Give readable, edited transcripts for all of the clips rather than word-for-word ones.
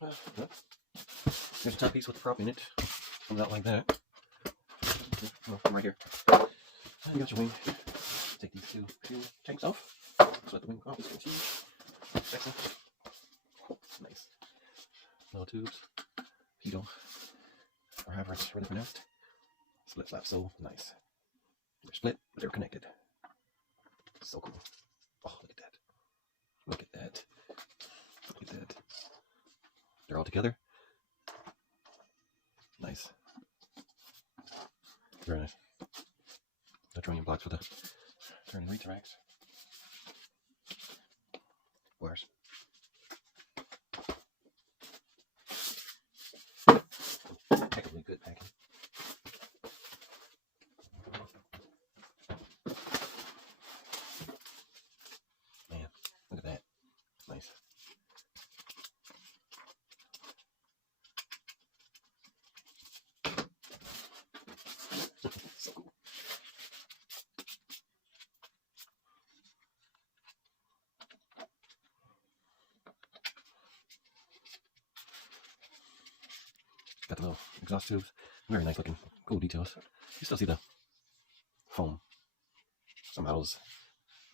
Here's a top piece with the prop in it. Comes out like that. Well, right here. You got your wing. Take these two fuel tanks off. So let the wing off. It's huge. Sexy. Nice. Little tubes. Pedal. Or however it's really pronounced. Split flap so nice. They're split, but they're connected. So cool. Oh, look at that. Look at that. Look at that. They're all together. Nice. Very nice. The trunnion blocks for the turning retracts. Wires. Impeccably good packing. Man, look at that. Nice. So cool. Got the little exhaust tubes. Very nice looking. Cool details. You still see the foam. Some models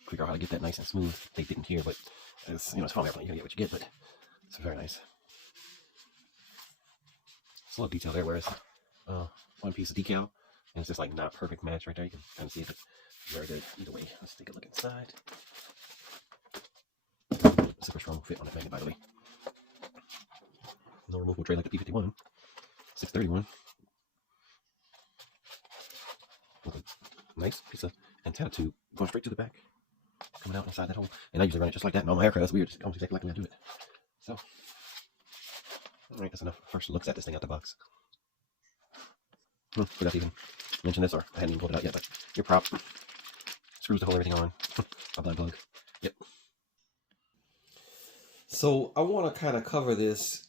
figure out how to get that nice and smooth. They didn't here, but it's, it's foam airplane. You're gonna get what you get, but it's very nice. It's a little detail there, whereas one piece of decal, and it's just like not perfect match right there. You can kind of see it, but very good either way. Let's take a look inside. Super strong fit on that magnet, by the way. No removable tray like the P51, 631. With a nice piece of antenna tube going straight to the back, coming out inside that hole. And I usually run it just like that in all my aircraft. It's weird, it's almost exactly like the way I do it. So, all right, that's enough first looks at this thing out the box. Forgot to even mention this, or I hadn't even pulled it out yet, but your prop screws to hold everything on. A blind plug. Yep. So I want to kind of cover this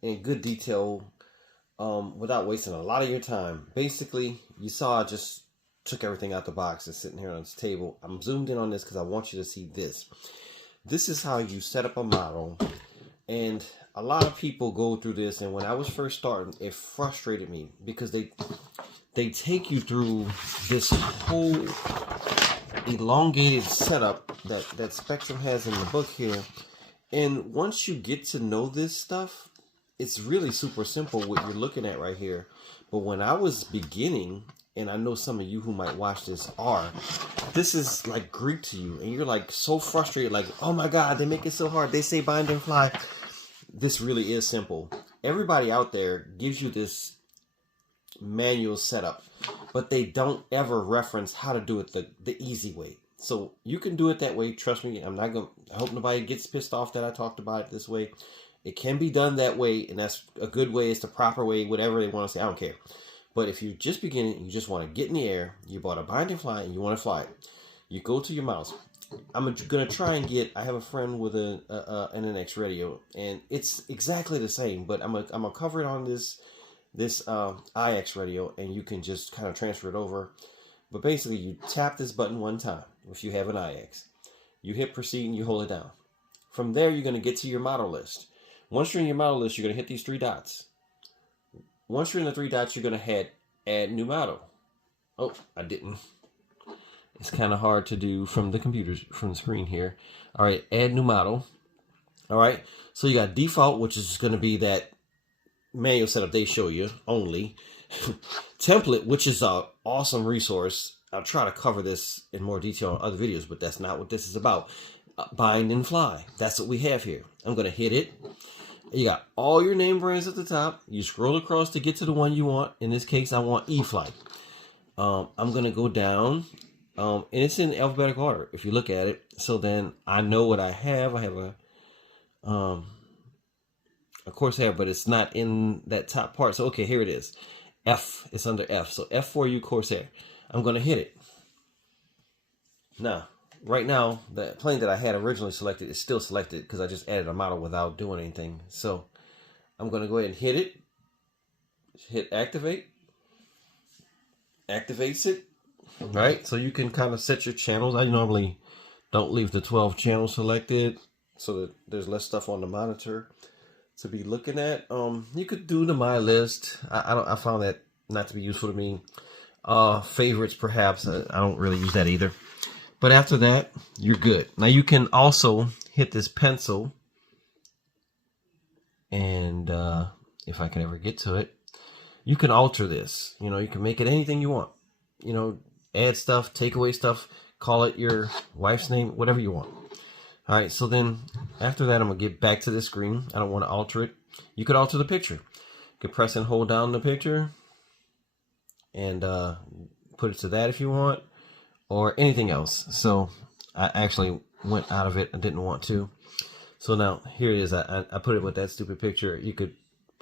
in good detail without wasting a lot of your time. Basically, you saw I just took everything out the box. It's sitting here on this table. I'm zoomed in on this because I want you to see this. This is how you set up a model. And a lot of people go through this. And when I was first starting, it frustrated me because they take you through this whole elongated setup that Spectrum has in the book here. And once you get to know this stuff, it's really super simple what you're looking at right here. But when I was beginning, and I know some of you who might watch this are, this is like Greek to you. And you're like so frustrated, like, oh my God, they make it so hard. They say bind and fly. This really is simple. Everybody out there gives you this manual setup, but they don't ever reference how to do it the easy way. So you can do it that way. Trust me. I hope nobody gets pissed off that I talked about it this way. It can be done that way, and that's a good way. It's the proper way, whatever they want to say. I don't care. But if you're just beginning, you just want to get in the air, you bought a bind and fly, and you want to fly it, you go to your mouse. I'm going to try and I have a friend with an NX radio, and it's exactly the same, but I'm gonna cover it on this IX radio, and you can just kind of transfer it over. But basically, you tap this button one time if you have an IX. You hit proceed and you hold it down. From there, you're going to get to your model list. Once you're in your model list, you're going to hit these three dots. Once you're in the three dots, you're going to hit add new model. Oh, I didn't. It's kind of hard to do from the computer, from the screen here. All right, add new model. All right, so you got default, which is going to be that manual setup they show you only. Template, which is an awesome resource. I'll try to cover this in more detail on other videos, but that's not what this is about. Bind and fly. That's what we have here. I'm going to hit it. You got all your name brands at the top. You scroll across to get to the one you want. In this case, I want EFlite. I'm going to go down, and it's in alphabetical order if you look at it. So then I know what I have. I have a Corsair, but it's not in that top part. So, okay, here it is. F, it's under F. So F4U Corsair. I'm going to hit it. Now, right now, the plane that I had originally selected is still selected because I just added a model without doing anything. So I'm going to go ahead and hit it. Hit activate. Activates it. Right? So you can kind of set your channels. I normally don't leave the 12 channels selected so that there's less stuff on the monitor. to be looking at. You could do the my list. I found that not to be useful to me. Favorites perhaps. I don't really use that either. But after that, you're good. Now you can also hit this pencil, and if I can ever get to it, you can alter this. You know, you can make it anything you want. You know, add stuff, take away stuff, call it your wife's name, whatever you want. All right, so then after that, I'm going to get back to this screen. I don't want to alter it. You could alter the picture. You could press and hold down the picture and put it to that if you want, or anything else. So I actually went out of it. I didn't want to. So now here it is. I put it with that stupid picture. You could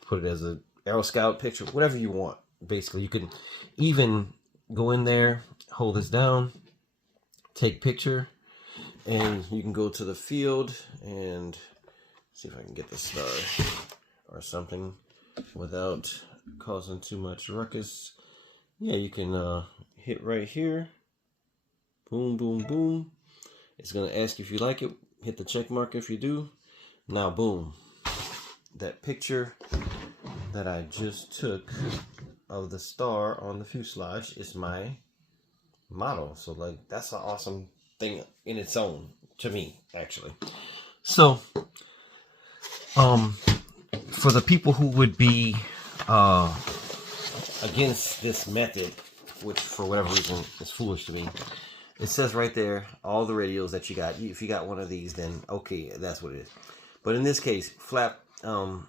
put it as a Aero Scout picture, whatever you want. Basically, you can even go in there, hold this down, take picture, and you can go to the field and see if I can get the star or something without causing too much ruckus. Yeah, you can hit right here. Boom, boom, boom. It's going to ask you if you like it. Hit the check mark if you do. Now, boom. That picture that I just took of the star on the fuselage is my model. So, like, that's an awesome thing in its own to me, actually. So, for the people who would be against this method, which for whatever reason is foolish to me, it says right there all the radios that you got. If you got one of these, then okay, that's what it is. But in this case, flap, go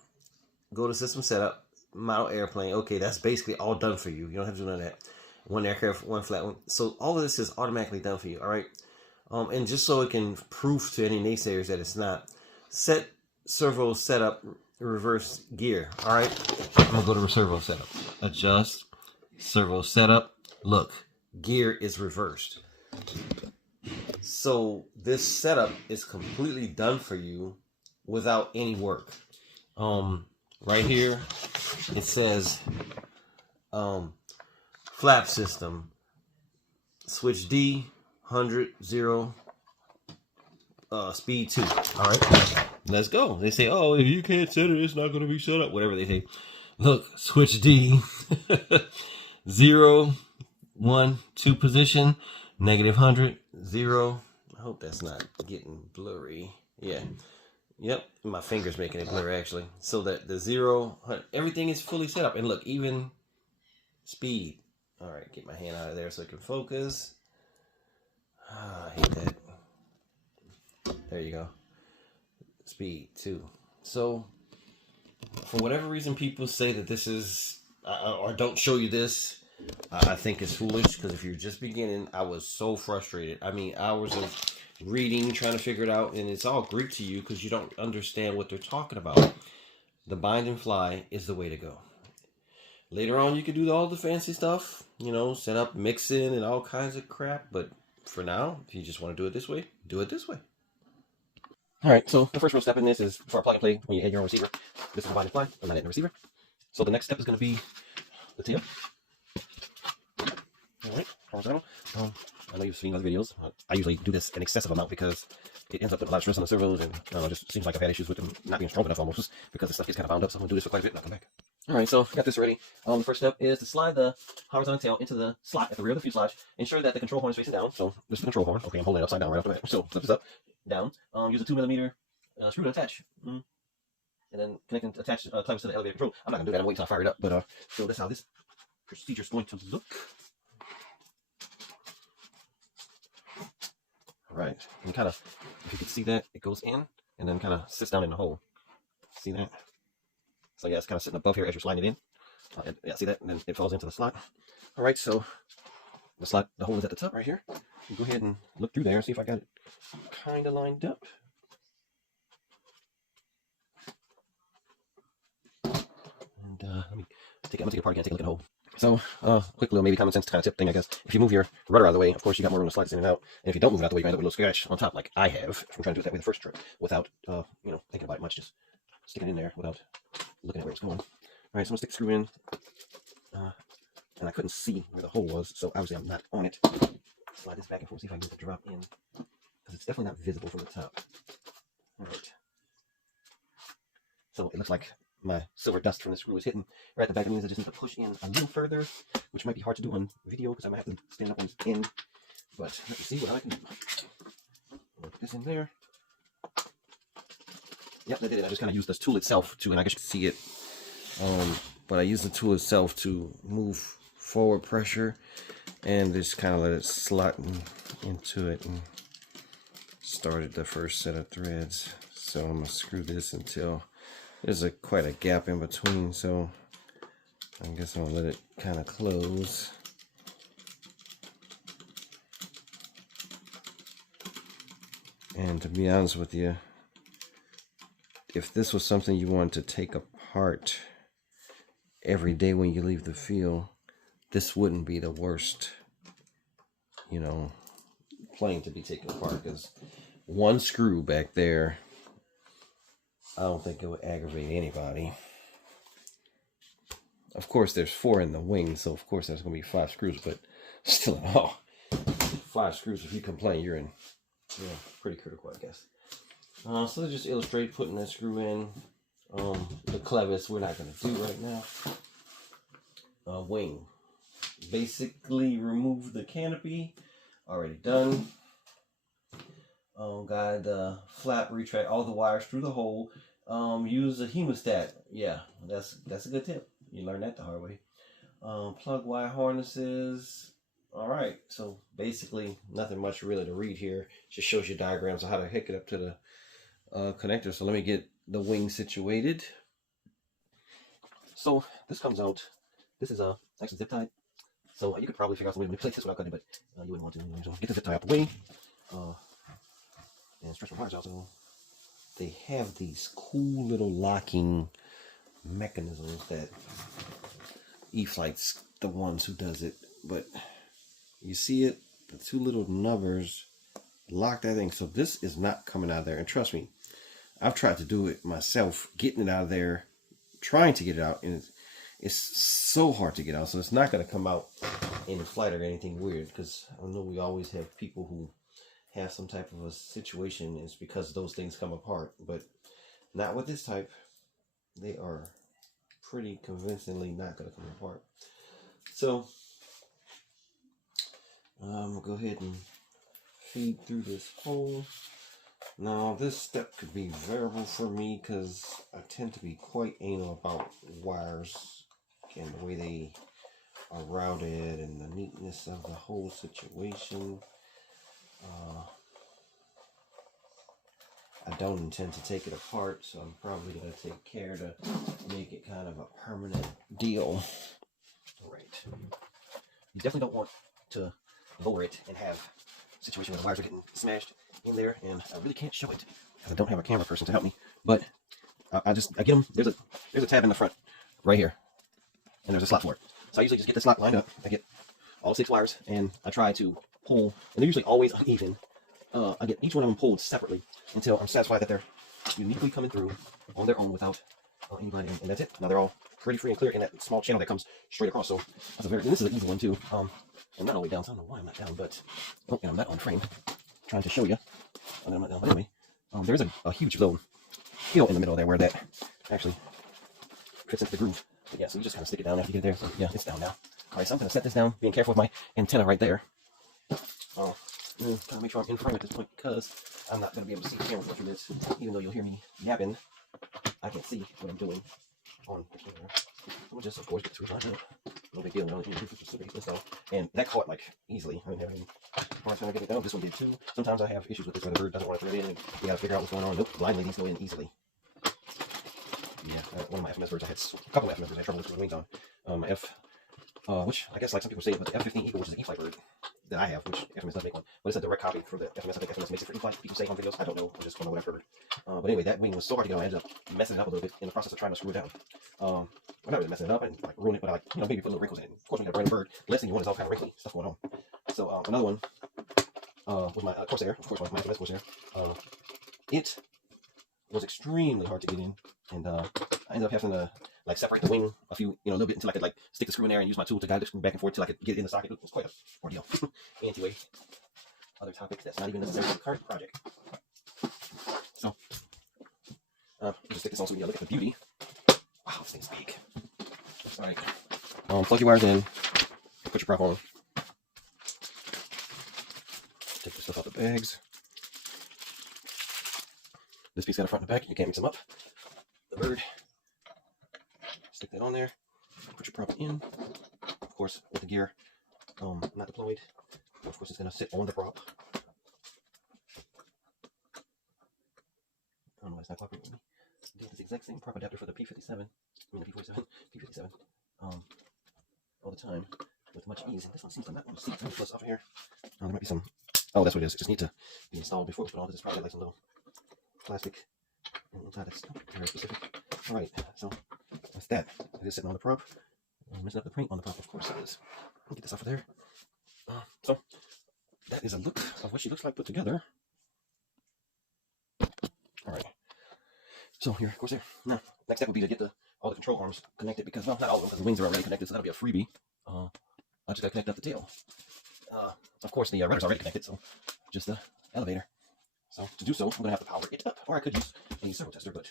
to system setup, model airplane. Okay, that's basically all done for you. You don't have to do none of that. One aircraft, one flat one. So all of this is automatically done for you. All right. And just so it can prove to any naysayers that it's not, set servo setup reverse gear. All right. I'm gonna go to servo setup. Adjust servo setup. Look, gear is reversed. So this setup is completely done for you without any work. Right here it says flap system, switch D, 100, 0, speed 2. All right, let's go. They say, oh, if you can't set it, it's not going to be set up. Whatever they say. Look, switch D, 0, 1, 2 position, negative 100, 0. I hope that's not getting blurry. Yeah. Yep, my finger's making it blurry actually. So that the 0, everything is fully set up. And look, even speed. All right, get my hand out of there so it can focus. I hate that. There you go. Speed 2. So, for whatever reason people say that this is, or don't show you this, I think it's foolish, because if you're just beginning, I was so frustrated. I mean, hours of reading, trying to figure it out, and it's all Greek to you because you don't understand what they're talking about. The bind and fly is the way to go. Later on, you can do all the fancy stuff, you know, set up mixing and all kinds of crap, but for now, if you just want to do it this way, do it this way. All right, so the first real step in this is for a plug and play when you add your own receiver. This is the bind and fly. I'm not adding the receiver. So the next step is going to be the tail. All right, horizontal. I know you've seen other videos. I usually do this an excessive amount because it ends up putting a lot of stress on the servos, and it just seems like I've had issues with them not being strong enough almost because the stuff gets kind of bound up. So I'm going to do this for quite a bit and I'll come back. All right, so got this ready. The first step is to slide the horizontal tail into the slot at the rear of the fuselage. Ensure that the control horn is facing down. So this is the control horn. Okay, I'm holding it upside down right off the bat. So flip this up, down. Use a 2mm screw to attach. And then connect and attach clamps to the elevator control. I'm not going to do that. I'm waiting until I fire it up. But so that's how this procedure is going to look. All right, and kind of, if you can see that, it goes in and then kind of sits down in the hole. See that? So yeah, it's kind of sitting above here as you're sliding it in. Yeah, see that? And then it falls into the slot. All right, so the slot, the hole is at the top right here. You go ahead and look through there and see if I got it kind of lined up. And let me take it. I'm gonna take it apart again. Take a look at the hole. So, quick little maybe common sense kind of tip thing, I guess. If you move your rudder out of the way, of course you got more room to slide this in and out. And if you don't move it out of the way, you might end up with a little scratch on top, like I have from trying to do it that way the first trip, without, you know, thinking about it much, just sticking it in there without looking at where it's going. All right, so I'm gonna stick the screw in, and I couldn't see where the hole was, so obviously I'm not on it. Slide this back and forth, see if I can get it to drop in, because it's definitely not visible from the top. All right. So it looks like my silver dust from the screw is hitting right at the back. That means I just need to push in a little further, which might be hard to do on video because I might have to stand up on this end. But let me see what I can do. Put this in there. Yep, that did it. I just kind of used this tool itself to, and I guess you can see it. But I used the tool itself to move forward pressure and just kind of let it slot into it and started the first set of threads. So I'm gonna screw this until there's quite a gap in between. So I guess I'm gonna let it kind of close. And to be honest with you, if this was something you wanted to take apart every day when you leave the field, this wouldn't be the worst, you know, plane to be taken apart, because one screw back there, I don't think it would aggravate anybody. Of course, there's 4 in the wing, so of course there's going to be 5 screws, but still in all, 5 screws, if you complain, you're in, pretty critical, I guess. So let's just illustrate putting that screw in. The clevis we're not going to do right now. Wing. Basically remove the canopy. Already done. Got the flap, retract all the wires through the hole. Use a hemostat. Yeah, that's a good tip. You learned that the hard way. Plug wire harnesses. Alright, so basically nothing much really to read here. Just shows you diagrams of how to hook it up to the connector. So let me get the wing situated. So this comes out. This is actually zip tied. So you could probably figure out some way to manipulate this without cutting, but you wouldn't want to. So get the zip tie out the way, and stretch my wires out. So they have these cool little locking mechanisms that EFlite's the ones who does it. But you see it, the 2 little nubbers lock that thing. So this is not coming out of there. And trust me, I've tried to do it myself, getting it out of there, trying to get it out, and it's so hard to get out. So it's not going to come out in flight or anything weird, because I know we always have people who have some type of a situation. It's because those things come apart, but not with this type. They are pretty convincingly not going to come apart. So I'm going to go ahead and feed through this hole. Now this step could be variable for me because I tend to be quite anal about wires and the way they are routed and the neatness of the whole situation. I don't intend to take it apart, so I'm probably going to take care to make it kind of a permanent deal. Alright. You definitely don't want to lower it and have a situation where the wires are getting smashed in there, and I really can't show it because I don't have a camera person to help me. But I get them. There's a tab in the front right here, and there's a slot for it. So I usually just get the slot lined up. I get all 6 wires, and I try to pull, and they're usually always uneven. I get each one of them pulled separately until I'm satisfied that they're uniquely coming through on their own without anybody, and that's it. Now they're all pretty free and clear in that small channel that comes straight across. So that's and this is an easy one too. I'm not all the way down, so I don't know why I'm not down, but and I'm not on frame. Trying to show you. I'm not down, but anyway, there's a huge little heel in the middle there where that actually fits into the groove. But yeah, so you just kind of stick it down after you get it there. So yeah, it's down now. All right, so I'm going to set this down, being careful with my antenna right there. Trying to make sure I'm in frame at this point because I'm not going to be able to see the camera through this. Even though you'll hear me yapping, I can see what I'm doing on the camera. We'll just, of course, get screws lined up. No big deal. No, and that caught like easily. I didn't have any hard time getting it down. This one did too. Sometimes I have issues with this where the bird doesn't want to thread in, and you got to figure out what's going on. Nope, blind ladies go in easily. Yeah, one of my FMS birds, I had a couple of FMS birds I had trouble with the wings on. Which I guess like some people say, but the F15 Eagle, which is an EFlite bird that I have, which FMS does make one, but it's a direct copy for the FMS. I think FMS makes it for EFlite. People say on videos, I don't know. I'm just going to know what I've heard. But anyway, that wing was so hard to get on. I ended up messing it up a little bit in the process of trying to screw it down. I'm not really messing it up and like ruin it, but I like maybe put little wrinkles in it. Of course, when you got a brand new bird, the last thing you want is all kind of wrinkly stuff going on. So another one was my Corsair, of course, my FMS Corsair. It was extremely hard to get in, and I ended up having to like separate the wing a few, a little bit until I could like stick the screw in there and use my tool to guide the screw back and forth until I could get it in the socket. It was quite a ordeal. Anyway, other topic that's not even necessary for the current project. So Just stick this on so we can look at the beauty. Wow, this thing's big. Alright. Plug your wires in. Put your prop on. Take the stuff out the bags. This piece got a front and back. You can't mix them up. The bird. Stick that on there. Put your prop in. Of course, with the gear not deployed. Of course, it's going to sit on the prop. I don't know why it's not cooperating with me. I did this exact same prop adapter for the P57. I mean the P47. P57. All the time with much ease. And this one seems to not want to see plus off of here. Oh, there might be some. Oh, that's what it is. It just need to be installed before we put on this. Is probably like some little plastic inside that's very specific. All right, so that's that. It is sitting on the prop. I'm messing up the paint on the prop, of course it is. I'll get this off of there. So that is a look of what she looks like put together. All right. So here, of course, there. Now, next step would be to get all the control arms connected because, well, not all of them, because the wings are already connected, so that'll be a freebie. I just got to connect up the tail. Of course, the rudder's already connected, so just the elevator. So to do so, I'm going to have to power it up, or I could use a servo tester, but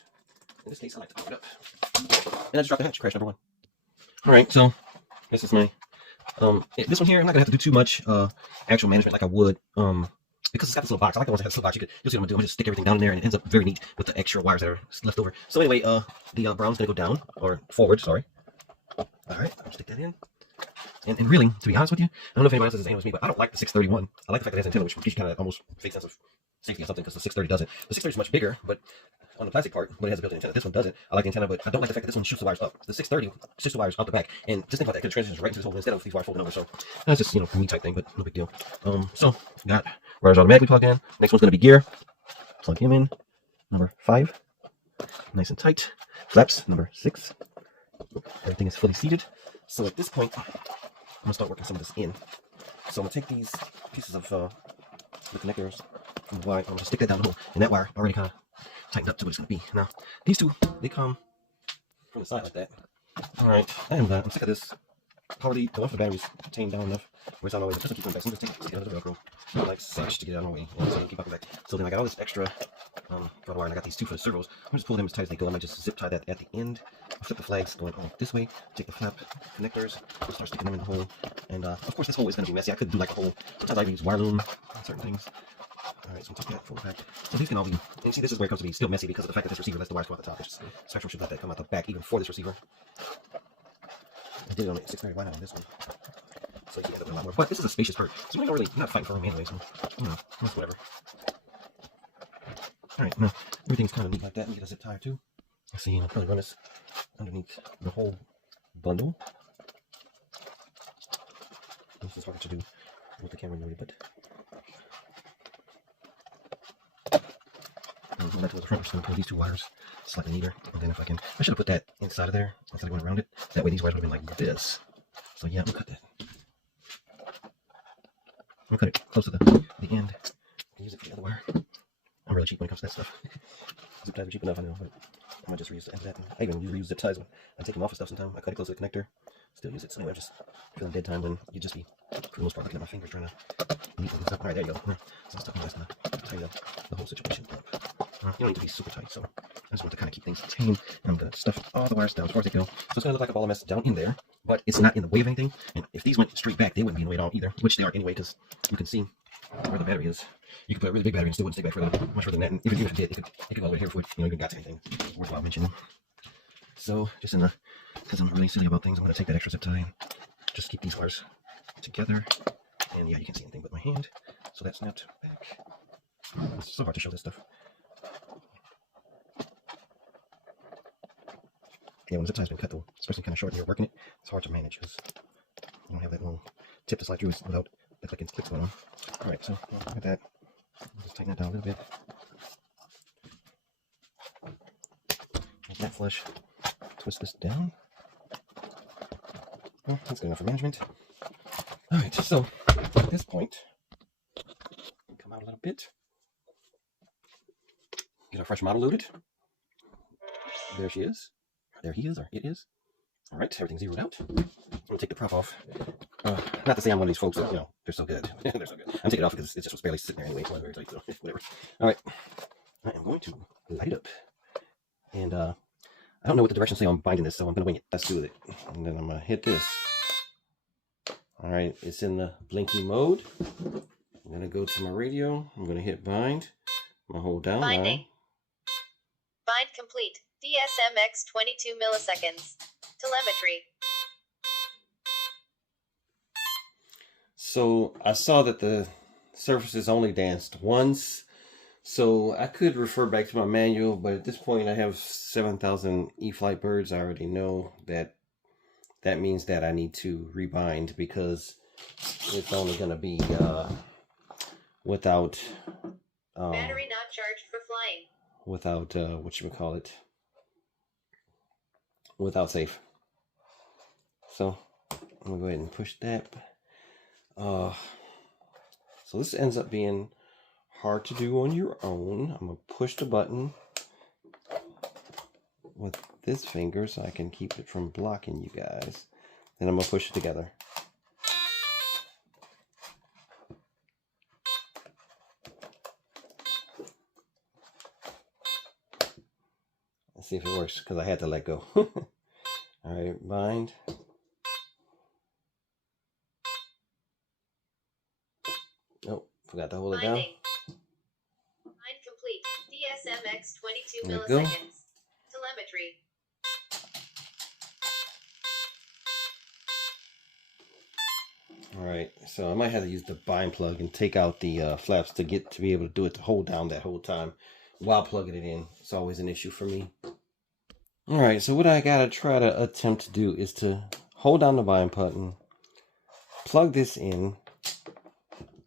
in this case, I like to power it up. And I just dropped the hatch, crash number 1. All right, so this is my, this one here, I'm not going to have to do too much actual management like I would, because it's got this little box. I like the ones that have this little box. You'll see what I'm going to do. I'm going to just stick everything down in there, and it ends up very neat with the extra wires that are left over. So anyway, the brown's going to go down, or forward, sorry. All right, I'll stick that in. And really, to be honest with you, I don't know if anybody else has the same with me, but I don't like the 631. I like the fact that it has antenna, which gives you kind of almost fake sense of safety or something, because the 630 doesn't. The 630 is much bigger, but on the plastic part, but it has a built-in antenna. This one doesn't. I like the antenna, but I don't like the fact that this one shoots the wires up. The 630 shoots the wires out the back, and just think about that, because it transitions right into this hole instead of these wires folding over. So that's just, you know, me type thing, but no big deal. So got wires automatically plugged in. Next one's going to be gear. Plug him in. Number 5. Nice and tight. Flaps number 6. Everything is fully seated. So at this point, I'm going to start working some of this in. So I'm going to take these pieces of the connectors from the wire. I'm going to stick that down the hole. And that wire already kind of tightened up to what it's going to be. Now, these two, they come from the side like that. Alright, and I'm sick of this. Already, the left of the battery's tamed down enough where it's on the way. But just to keep them back, so I'm just take it out of the Velcro. Like such to get it out of the way. And so I can keep up back. So then I got all this extra photo wire, and I got these 2 for the servos. I'm just pull them as tight as they go. I might just zip tie that at the end. I'll flip the flags going on this way. Take the flap connectors, start sticking them in the hole. And of course, this hole is going to be messy. I could do like a hole. Sometimes I use wire loom on certain things. Alright, so I'm taking that full back. So these can all be, and you see, this is where it comes to be still messy because of the fact that this receiver lets the wires come out the top. Spectrum should let that come out the back even for this receiver. I did it on the 630, why not on this one? So you can end up with a lot more. But this is a spacious part, so you're not fighting for room anyway, so, you know, that's whatever. Alright, now, everything's kind of neat like that. Let me get a zip tie too. I see, I'll probably run this underneath the whole bundle. This is hard to do with the camera loaded, but go back to the front. I'm just going to pull these 2 wires slightly neater, and then if I can, I should have put that inside of there instead of going around it. That way these wires would have been like this. So yeah, I'm going to cut that. I'm going to cut it close to the end. I use it for the other wire. I'm really cheap when it comes to that stuff. Zip ties are cheap enough, I know, but I might just reuse the end of that. I even reuse zip ties when I take them off of stuff sometimes. I cut it close to the connector, still use it. So anyway, I'm just feeling dead time when you just be, for the most part, looking at my fingers trying to neatly things up. Alright, there you go. So I'm going to tighten the whole situation up. You don't need to be super tight, so I just want to kind of keep things tame. I'm going to stuff all the wires down as far as they go. So it's going to look like a ball of mess down in there, but it's not in the way of anything. And if these went straight back, they wouldn't be in the way at all either, which they aren't anyway, because you can see where the battery is. You could put a really big battery and still wouldn't stay back further, much further than that. And even if it did, it could go all the way here before it, you know, even got to anything worthwhile mentioning. So just in the, because I'm really silly about things, I'm going to take that extra zip tie and just keep these wires together. And yeah, you can't see anything but my hand. So that's snapped back. It's so hard to show this stuff. Yeah, when the zip tie's been cut though, especially kind of short and you're working it, it's hard to manage because you don't have that little tip to slide through without looking like it's clicks going on. Alright, so look at that. Just tighten that down a little bit. Make that flush. Twist this down. Well, that's good enough for management. Alright, so at this point, come out a little bit. Get our fresh model loaded. There she is. There he is, or it is. Alright, everything's zeroed out. I'm going to take the prop off. Not to say I'm one of these folks that, you know, they're so good. They're so good. I'm taking it off because it just was barely sitting there anyway. So very tight, so whatever. Alright, I am going to light it up. And I don't know what the directions say on binding this, so I'm gonna wing it. Let's do it. And then I'm gonna hit this. All right, it's in the blinking mode. I'm gonna go to my radio. I'm gonna hit bind. I'm gonna hold down. Binding. Bind complete. DSMX 22 milliseconds. Telemetry. So I saw that the surfaces only danced once. So I could refer back to my manual, but at this point I have 7,000 EFlite birds. I already know that that means that I need to rebind because it's only going to be without battery not charged for flying. Without without safe. So I'm gonna go ahead and push that. So this ends up being hard to do on your own. I'm gonna push the button with this finger so I can keep it from blocking you guys. Then I'm gonna push it together. Let's see if it works because I had to let go. All right, bind. Oh, forgot to hold it down. Bind complete. DSMX 22 There we milliseconds. go. Telemetry. All right, so I might have to use the bind plug and take out the flaps to be able to do it to hold down that whole time while plugging it in. It's always an issue for me. All right, so what I gotta try to attempt to do is to hold down the bind button, plug this in,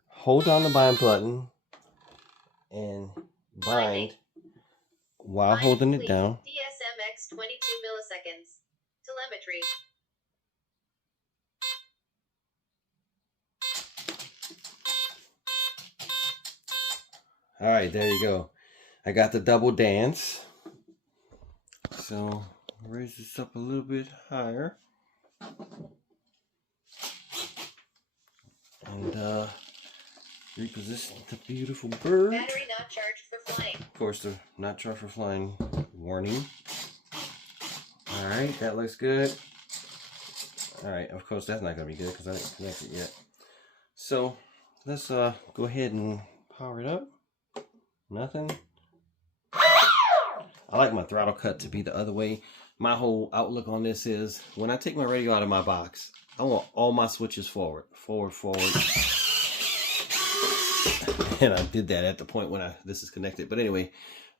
hold down the bind button, and bind while holding it down. DSMX 22 milliseconds. Telemetry. All right, there you go. I got the double dance. So raise this up a little bit higher. And reposition the beautiful bird. Battery not charged for flying. Of course, the not charged for flying warning. All right, that looks good. All right, of course, that's not gonna be good because I didn't connect it yet. So let's go ahead and power it up. Nothing. I like my throttle cut to be the other way. My whole outlook on this is when I take my radio out of my box, I want all my switches forward. And I did that at the point when this is connected. But anyway,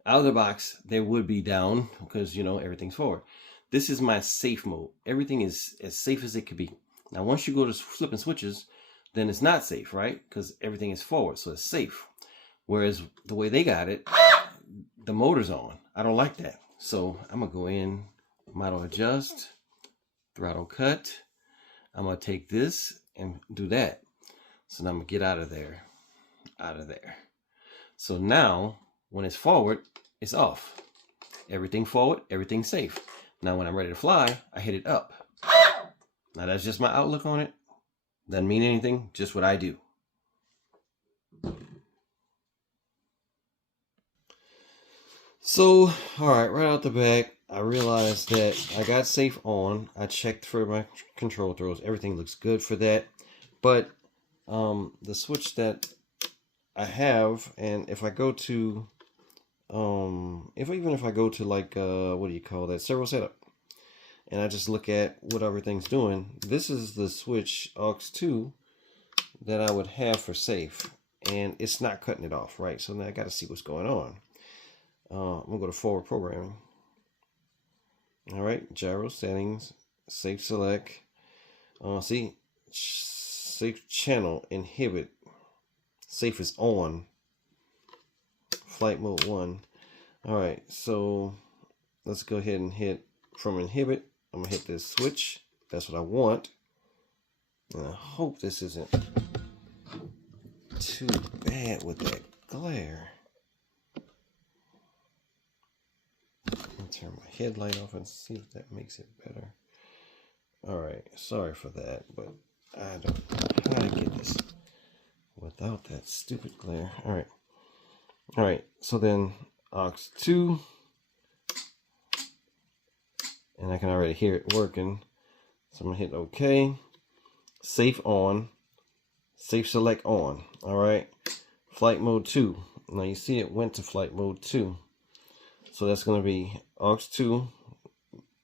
out of the box, they would be down because, you know, everything's forward. This is my safe mode. Everything is as safe as it could be. Now, once you go to flipping switches, then it's not safe, right? Because everything is forward, so it's safe. Whereas the way they got it, the motor's on. I don't like that. So I'm going to go in, model adjust, throttle cut. I'm going to take this and do that. So now I'm going to get out of there. So now when it's forward, it's off. Everything forward, everything safe. Now when I'm ready to fly, I hit it up. Now that's just my outlook on it. Doesn't mean anything, just what I do. So, all right, right out the back, I realized that I got safe on. I checked for my control throws. Everything looks good for that. But the switch that I have, and if I go to, if I go to like, what do you call that, Servo setup, and I just look at what everything's doing, this is the switch aux2 that I would have for safe, and it's not cutting it off, right? So now I got to see what's going on. I'm gonna go to forward programming. All right, gyro settings, safe select. See, safe channel inhibit. Safe is on. Flight mode 1. All right, so let's go ahead and hit from inhibit. I'm gonna hit this switch. That's what I want. And I hope this isn't too bad with that glare. Turn my headlight off and see if that makes it better. Alright, sorry for that, but I don't know how to get this without that stupid glare. Alright, so then aux2, and I can already hear it working. So I'm gonna hit OK. Safe on. Safe select on. All right. Flight mode 2. Now you see it went to flight mode 2. So that's gonna be aux 2,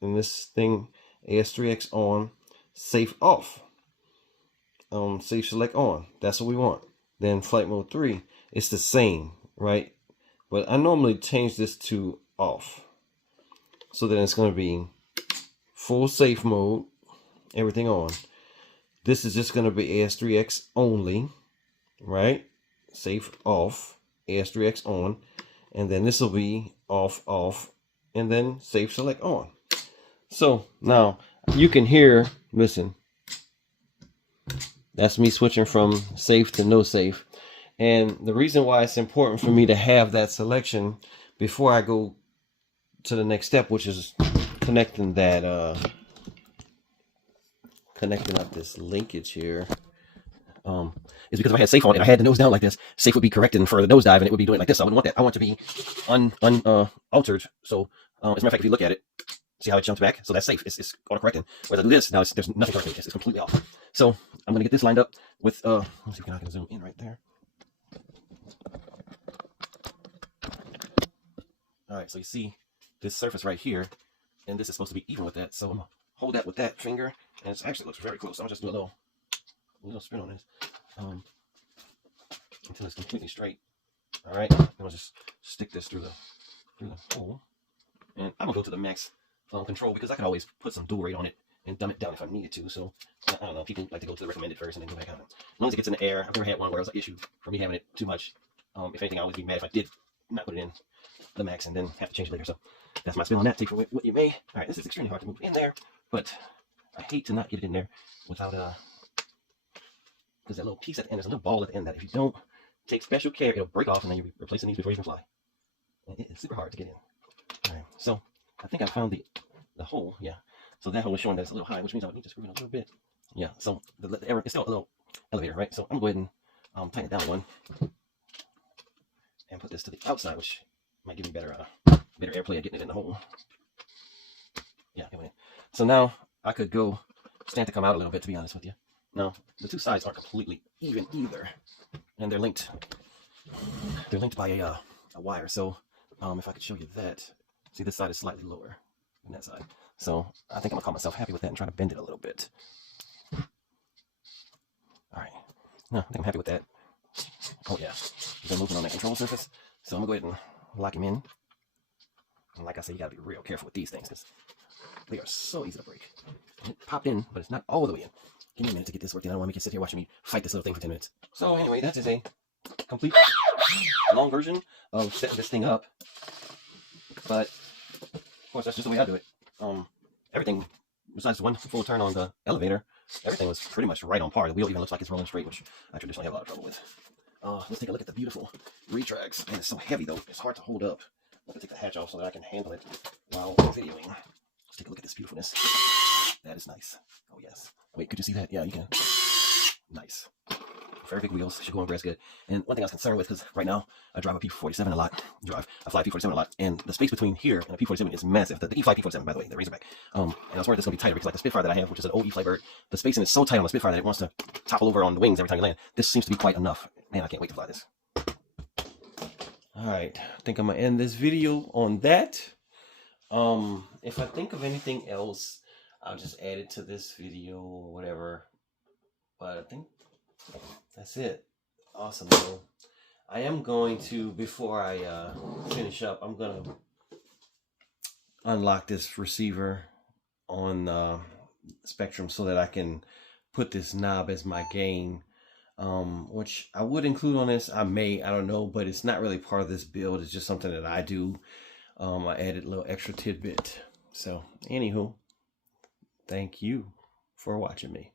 and this thing AS3X on. Safe off. Safe select on. That's what we want. Then flight mode 3. It's the same, right? But I normally change this to off. So then it's going to be full safe mode, everything on. This is just going to be AS3X only, right? Safe off, AS3X on. And then this will be off, off, and then safe select on. So now you can hear, listen, that's me switching from safe to no safe. And the reason why it's important for me to have that selection before I go to the next step, which is connecting that, connecting up this linkage here, is because if I had safe on and I had the nose down like this, safe would be correcting for the nosedive, and it would be doing like this. I wouldn't want that. I want it to be altered. So, as a matter of fact, if you look at it, see how it jumps back? So that's safe. It's auto-correcting. Whereas I do this, now there's nothing correcting. It's completely off. So I'm going to get this lined up with, let's see if I can zoom in right there. All right, so you see this surface right here, and this is supposed to be even with that. So I'm going to hold that with that finger, and it actually looks very close. So I'll just do a little spin on this until it's completely straight. All right, then I'll just stick this through the hole, and I'm going to go to the max control because I can always put some dual rate on it and dumb it down if I needed to. So I don't know, people like to go to the recommended first and then go back out. As long as it gets in the air. I've never had one where it was an issue for me having it too much. If anything, I would be mad if I did not put it in the max and then have to change it later. So that's my spin on that. Take for what you may. All right, this is extremely hard to move in there, but I hate to not get it in there without because that little piece at the end, there's a little ball at the end that if you don't take special care, it'll break off and then you'll be replacing these before you can fly. And it's super hard to get in. All right, so I think I found the hole. Yeah, so that hole is showing that it's a little high, which means I would need to screw it a little bit. Yeah, so it's still a little elevator, right? So I'm going to go ahead and tighten it down one and put this to the outside, which might give me better airplay at getting it in the hole. Yeah, it went in. So now I could go stand to come out a little bit, to be honest with you. Now, the two sides aren't completely even either, and they're linked. They're linked by a wire. So if I could show you that, see, this side is slightly lower than that side. So I think I'm gonna call myself happy with that and try to bend it a little bit. All right, no, I think I'm happy with that. Oh yeah, he's moving on that control surface. So I'm gonna go ahead and lock him in. And like I said, you gotta be real careful with these things because they are so easy to break. It popped in, but it's not all the way in. Give me a minute to get this worked in. I don't want to make you sit here watching me fight this little thing for 10 minutes. So anyway, that is a complete long version of setting this thing up. But of course, that's just the way I do it. Everything besides one full turn on the elevator, everything was pretty much right on par. The wheel even looks like it's rolling straight, which I traditionally have a lot of trouble with. Let's take a look at the beautiful retracts. Man, it's so heavy though; it's hard to hold up. I have to take the hatch off so that I can handle it while videoing. Let's take a look at this beautifulness. That is nice. Oh yes. Wait, could you see that? Yeah, you can. Nice. Very big wheels. Should go on brass good. And one thing I was concerned with, because right now I drive a P47 a lot. I fly a P47 a lot, and the space between here and a P47 is massive. The EFlite P47, by the way, the Razorback. And I was worried this is going to be tighter because, like the Spitfire that I have, which is an old EFlite bird, the spacing is so tight on the Spitfire that it wants to topple over on the wings every time you land. This seems to be quite enough. Man, I can't wait to fly this. All right, I think I'm gonna end this video on that. If I think of anything else, I'll just add it to this video or whatever. But I think that's it. Awesome, though. I am going to, before I finish up, I'm going to unlock this receiver on Spectrum so that I can put this knob as my gain, which I would include on this. I don't know, but it's not really part of this build. It's just something that I do. I added a little extra tidbit. So, anywho, thank you for watching me.